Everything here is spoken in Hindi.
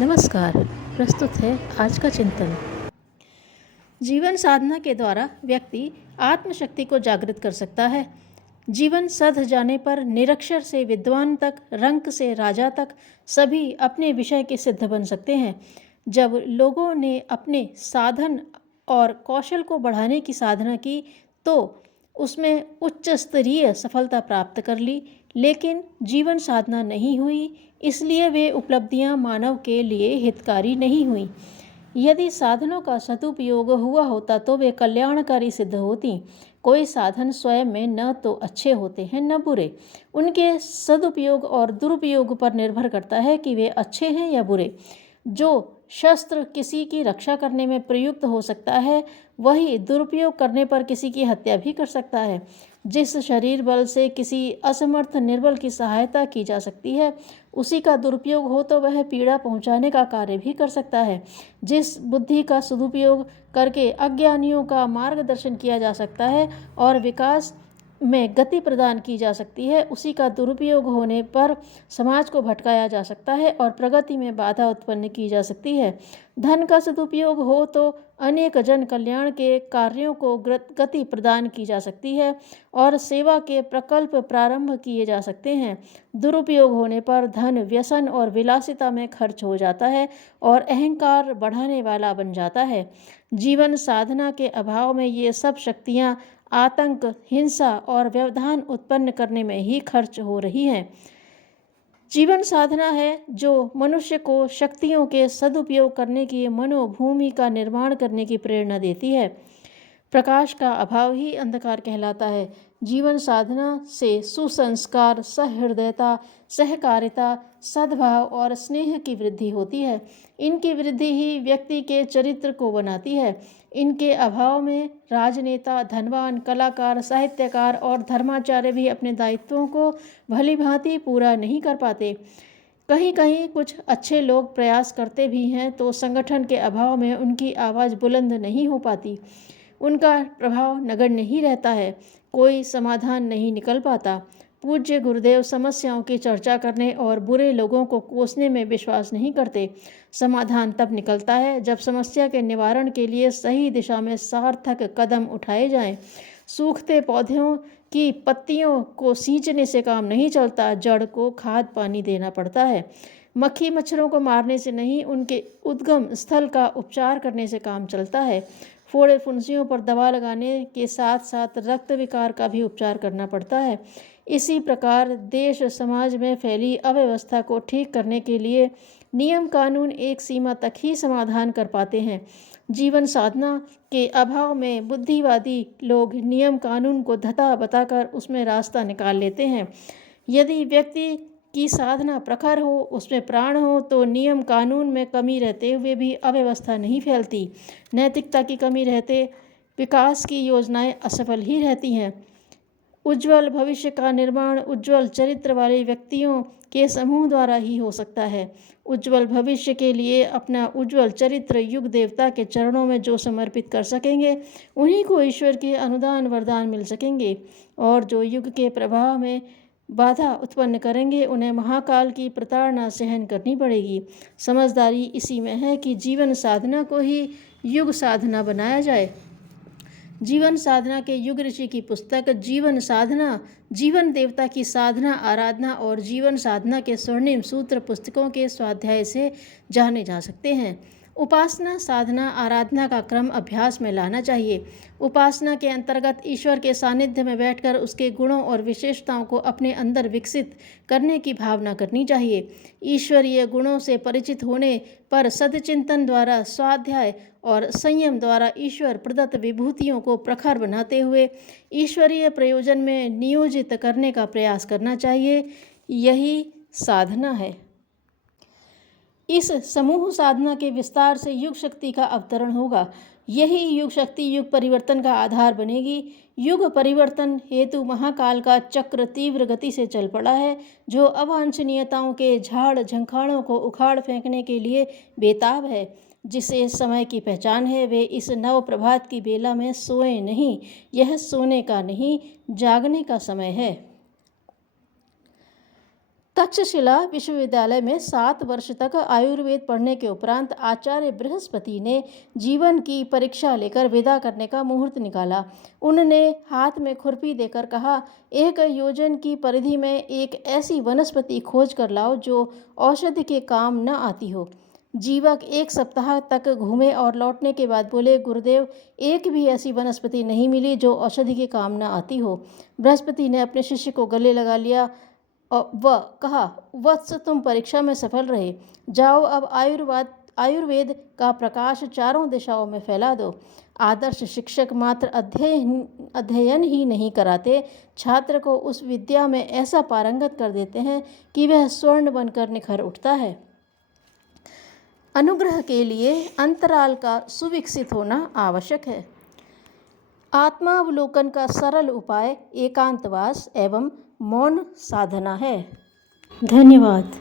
नमस्कार। प्रस्तुत है आज का चिंतन। जीवन साधना के द्वारा व्यक्ति आत्मशक्ति को जागृत कर सकता है। जीवन सध जाने पर निरक्षर से विद्वान तक, रंक से राजा तक सभी अपने विषय के सिद्ध बन सकते हैं। जब लोगों ने अपने साधन और कौशल को बढ़ाने की साधना की तो उसमें उच्च स्तरीय सफलता प्राप्त कर ली, लेकिन जीवन साधना नहीं हुई, इसलिए वे उपलब्धियां मानव के लिए हितकारी नहीं हुई। यदि साधनों का सदुपयोग हुआ होता तो वे कल्याणकारी सिद्ध होती। कोई साधन स्वयं में न तो अच्छे होते हैं न बुरे, उनके सदुपयोग और दुरुपयोग पर निर्भर करता है कि वे अच्छे हैं या बुरे। जो शस्त्र किसी की रक्षा करने में प्रयुक्त हो सकता है, वही दुरुपयोग करने पर किसी की हत्या भी कर सकता है। जिस शरीर बल से किसी असमर्थ निर्बल की सहायता की जा सकती है, उसी का दुरुपयोग हो तो वह पीड़ा पहुंचाने का कार्य भी कर सकता है। जिस बुद्धि का सदुपयोग करके अज्ञानियों का मार्गदर्शन किया जा सकता है और विकास में गति प्रदान की जा सकती है, उसी का दुरुपयोग होने पर समाज को भटकाया जा सकता है और प्रगति में बाधा उत्पन्न की जा सकती है। धन का सदुपयोग हो तो अनेक जन कल्याण के कार्यों को गति प्रदान की जा सकती है और सेवा के प्रकल्प प्रारंभ किए जा सकते हैं। दुरुपयोग होने पर धन व्यसन और विलासिता में खर्च हो जाता है और अहंकार बढ़ाने वाला बन जाता है। जीवन साधना के अभाव में ये सब शक्तियाँ आतंक, हिंसा और व्यवधान उत्पन्न करने में ही खर्च हो रही हैं। जीवन साधना है जो मनुष्य को शक्तियों के सदुपयोग करने की मनोभूमि का निर्माण करने की प्रेरणा देती है। प्रकाश का अभाव ही अंधकार कहलाता है। जीवन साधना से सुसंस्कार, सहृदयता, सहकारिता, सद्भाव और स्नेह की वृद्धि होती है। इनकी वृद्धि ही व्यक्ति के चरित्र को बनाती है। इनके अभाव में राजनेता, धनवान, कलाकार, साहित्यकार और धर्माचार्य भी अपने दायित्वों को भलीभांति पूरा नहीं कर पाते। कहीं कहीं कुछ अच्छे लोग प्रयास करते भी हैं तो संगठन के अभाव में उनकी आवाज़ बुलंद नहीं हो पाती, उनका प्रभाव नगण्य ही रहता है, कोई समाधान नहीं निकल पाता। पूज्य गुरुदेव समस्याओं की चर्चा करने और बुरे लोगों को कोसने में विश्वास नहीं करते। समाधान तब निकलता है जब समस्या के निवारण के लिए सही दिशा में सार्थक कदम उठाए जाएं। सूखते पौधों की पत्तियों को सींचने से काम नहीं चलता, जड़ को खाद पानी देना पड़ता है। मक्खी मच्छरों को मारने से नहीं, उनके उद्गम स्थल का उपचार करने से काम चलता है। फोड़े फुंसियों पर दवा लगाने के साथ साथ रक्त विकार का भी उपचार करना पड़ता है। इसी प्रकार देश समाज में फैली अव्यवस्था को ठीक करने के लिए नियम कानून एक सीमा तक ही समाधान कर पाते हैं। जीवन साधना के अभाव में बुद्धिवादी लोग नियम कानून को धता बताकर उसमें रास्ता निकाल लेते हैं। यदि व्यक्ति की साधना प्रखर हो, उसमें प्राण हो, तो नियम कानून में कमी रहते हुए भी अव्यवस्था नहीं फैलती। नैतिकता की कमी रहते विकास की योजनाएं असफल ही रहती हैं। उज्ज्वल भविष्य का निर्माण उज्ज्वल चरित्र वाले व्यक्तियों के समूह द्वारा ही हो सकता है। उज्ज्वल भविष्य के लिए अपना उज्ज्वल चरित्र युग देवता के चरणों में जो समर्पित कर सकेंगे, उन्हीं को ईश्वर के अनुदान वरदान मिल सकेंगे, और जो युग के प्रभाव में बाधा उत्पन्न करेंगे, उन्हें महाकाल की प्रताड़ना सहन करनी पड़ेगी। समझदारी इसी में है कि जीवन साधना को ही युग साधना बनाया जाए। जीवन साधना के युग ऋषि की पुस्तक जीवन साधना, जीवन देवता की साधना आराधना और जीवन साधना के स्वर्णिम सूत्र पुस्तकों के स्वाध्याय से जाने जा सकते हैं। उपासना, साधना, आराधना का क्रम अभ्यास में लाना चाहिए। उपासना के अंतर्गत ईश्वर के सानिध्य में बैठकर उसके गुणों और विशेषताओं को अपने अंदर विकसित करने की भावना करनी चाहिए। ईश्वरीय गुणों से परिचित होने पर सदचिंतन द्वारा, स्वाध्याय और संयम द्वारा ईश्वर प्रदत्त विभूतियों को प्रखर बनाते हुए ईश्वरीय प्रयोजन में नियोजित करने का प्रयास करना चाहिए। यही साधना है। इस समूह साधना के विस्तार से युग शक्ति का अवतरण होगा। यही युग शक्ति युग परिवर्तन का आधार बनेगी। युग परिवर्तन हेतु महाकाल का चक्र तीव्र गति से चल पड़ा है, जो अवांछनीयताओं के झाड़ झंखाड़ों को उखाड़ फेंकने के लिए बेताब है। जिसे समय की पहचान है, वे इस नव प्रभात की बेला में सोए नहीं। यह सोने का नहीं, जागने का समय है। तक्षशिला विश्वविद्यालय में 7 वर्ष तक आयुर्वेद पढ़ने के उपरांत आचार्य बृहस्पति ने जीवन की परीक्षा लेकर विदा करने का मुहूर्त निकाला। उन्होंने हाथ में खुरपी देकर कहा, एक योजन की परिधि में एक ऐसी वनस्पति खोज कर लाओ जो औषधि के काम न आती हो। जीवक 1 सप्ताह तक घूमे और लौटने के बाद बोले, गुरुदेव, एक भी ऐसी वनस्पति नहीं मिली जो औषधि के काम न आती हो। बृहस्पति ने अपने शिष्य को गले लगा लिया और वह कहा, वत्स, तुम परीक्षा में सफल रहे, जाओ अब आयुर्वेद का प्रकाश चारों दिशाओं में फैला दो। आदर्श शिक्षक मात्र अध्ययन ही नहीं कराते, छात्र को उस विद्या में ऐसा पारंगत कर देते हैं कि वह स्वर्ण बनकर निखर उठता है। अनुग्रह के लिए अंतराल का सुविकसित होना आवश्यक है। आत्मावलोकन का सरल उपाय एकांतवास एवं मौन साधना है। धन्यवाद।